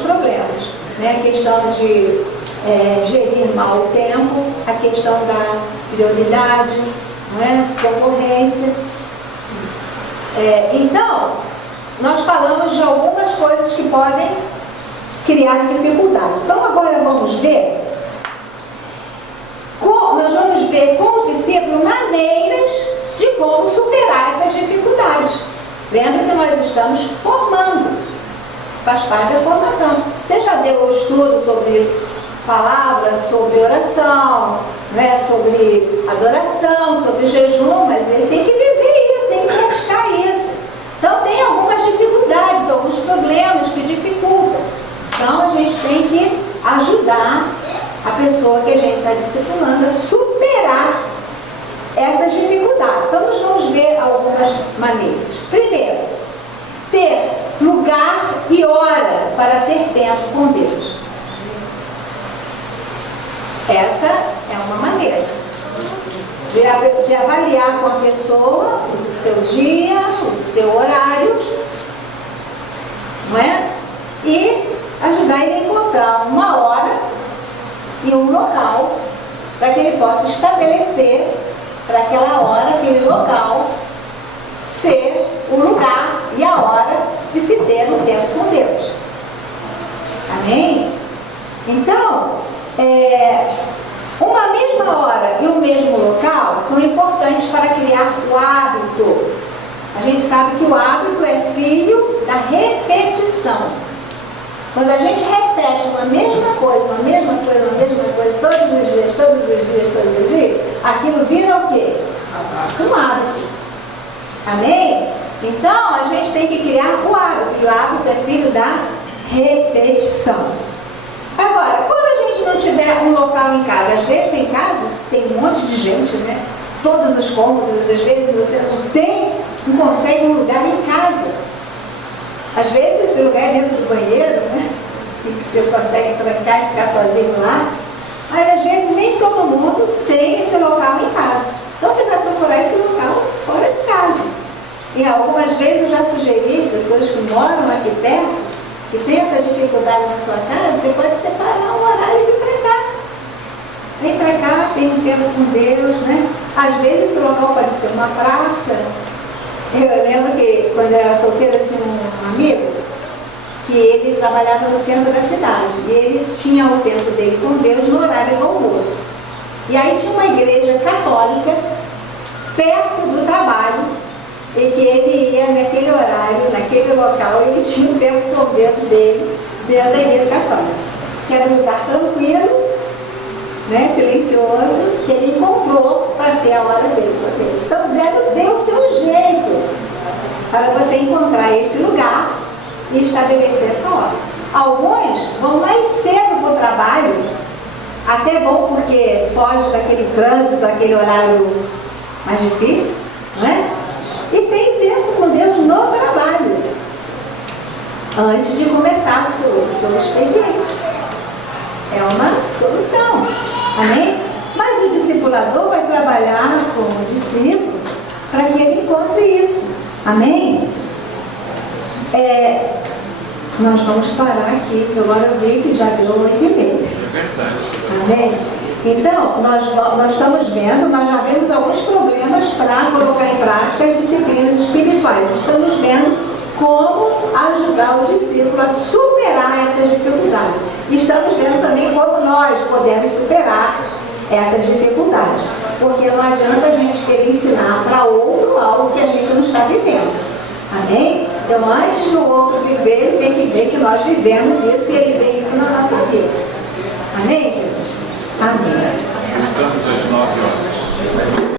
problemas, né? A questão de gerir mal o tempo, a questão da prioridade, não é? Concorrência. Então, nós falamos de algumas coisas que podem criar dificuldades. Então agora vamos ver com o discípulo maneiras de como superar essas dificuldades. Lembra que nós estamos formando. Isso faz parte da formação. Você já deu o estudo sobre palavras, sobre oração, né? Sobre adoração, sobre jejum, mas ele tem que viver isso, tem que praticar isso. Então tem algumas dificuldades, alguns problemas que dificultam. Então a gente tem que ajudar a pessoa que a gente está discipulando a superar essas dificuldades. Então nós vamos ver algumas maneiras. Primeiro, ter lugar e hora para ter tempo com Deus. Essa é uma maneira de avaliar com a pessoa o seu dia, o seu horário, não é? E ajudar ele a encontrar uma hora e um local para que ele possa estabelecer para aquela hora, aquele local ser o lugar e a hora de se ter um tempo com Deus. Amém? Então, uma mesma hora e o mesmo local são importantes para criar o hábito. A gente sabe que o hábito é filho da repetição. Quando a gente repete uma mesma coisa, todos os dias, aquilo vira o quê? Um hábito. Amém? Então, a gente tem que criar o hábito. E o hábito é filho da repetição. Agora, quando a gente não tiver um local em casa, às vezes em casa tem um monte de gente, né? Todos os cômodos, às vezes você não consegue um lugar em casa. Às vezes esse lugar é dentro do banheiro, né? E que você consegue trancar e ficar sozinho lá. Mas às vezes nem todo mundo tem esse local em casa. Então você vai procurar esse local fora de casa. E algumas vezes eu já sugeri pessoas que moram aqui perto, que tem essa dificuldade na sua casa, você pode separar um horário e vir para cá. Vem para cá, tem um tempo com Deus, né? Às vezes esse local pode ser uma praça. Eu lembro que quando eu era solteira eu tinha um amigo que ele trabalhava no centro da cidade. E ele tinha o tempo dele com Deus no horário do almoço. E aí tinha uma igreja católica perto do trabalho, e que ele ia naquele horário, naquele local, ele tinha um tempo com Deus dele dentro da igreja católica. Que era um lugar tranquilo, né, silencioso, que ele encontrou para ter a hora dele com Deus. Então, dê o seu jeito para você encontrar esse lugar e estabelecer essa hora. Alguns vão mais cedo para o trabalho, até bom porque foge daquele trânsito, daquele horário mais difícil, não é? E tem tempo com Deus no trabalho, antes de começar o seu expediente. É uma solução, amém? Mas o discipulador vai trabalhar com o discípulo para que ele encontre isso, amém? Nós vamos parar aqui, porque agora eu vi que já deu 8h30. É verdade. Amém? Então, nós estamos vendo, nós já vemos alguns problemas para colocar em prática as disciplinas espirituais. Estamos vendo como ajudar o discípulo a superar essas dificuldades. E estamos vendo também como nós podemos superar essas dificuldades. Porque não adianta a gente querer ensinar para outro algo que a gente não está vivendo. Amém? Então, antes do outro viver, ele tem que ver que nós vivemos isso e ele vê isso na nossa vida. Amém, Jesus? Amém. Estamos às 9 horas.